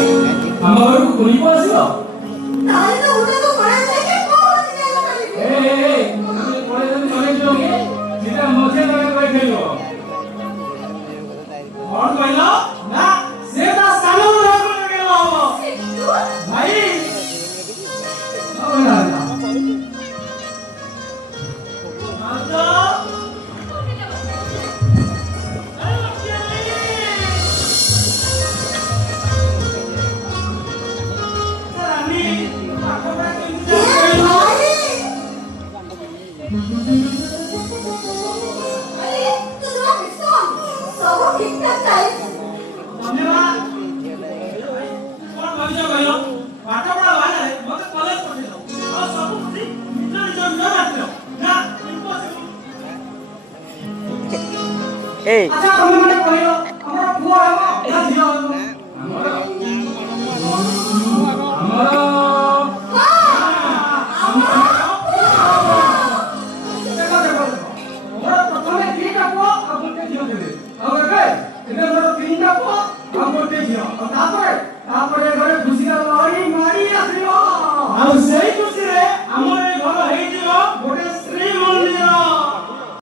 ଆମ ଘରକୁ କୁଣିବ ଆସିବ? ତାହେଲେ ତ ଗୋଟେ ତ ପଳେଇ ଯାଇକି କୋଉଠି ଯାଇକି ପଳେଇ ଯିବ କି? ସେଟା ମଝିରେ ଜାଗାରେ ରହି ଖେଳିବ। କଣ କହିଲ? ନା ସେ ତା ସାନ ଭାଇକୁ ଲଗେଇବ ହବ। ଭାଇ Hey. আচ্ছা তুমি মানে কইল আমার পুଅ হবো না ঝিও হবো? প্রথমে তিনটা পুଅ আর ଗୋଟେ ଝିଅ ଦେବେ। ଆଉ ଏବେ ମୋର ତିনଟା ପୁଅ ଆଉ ଗୋଟେ ଝିଅ। ଆଉ ତାପରେ ଘରେ ଖୁସିର ଲହରୀ ମାରି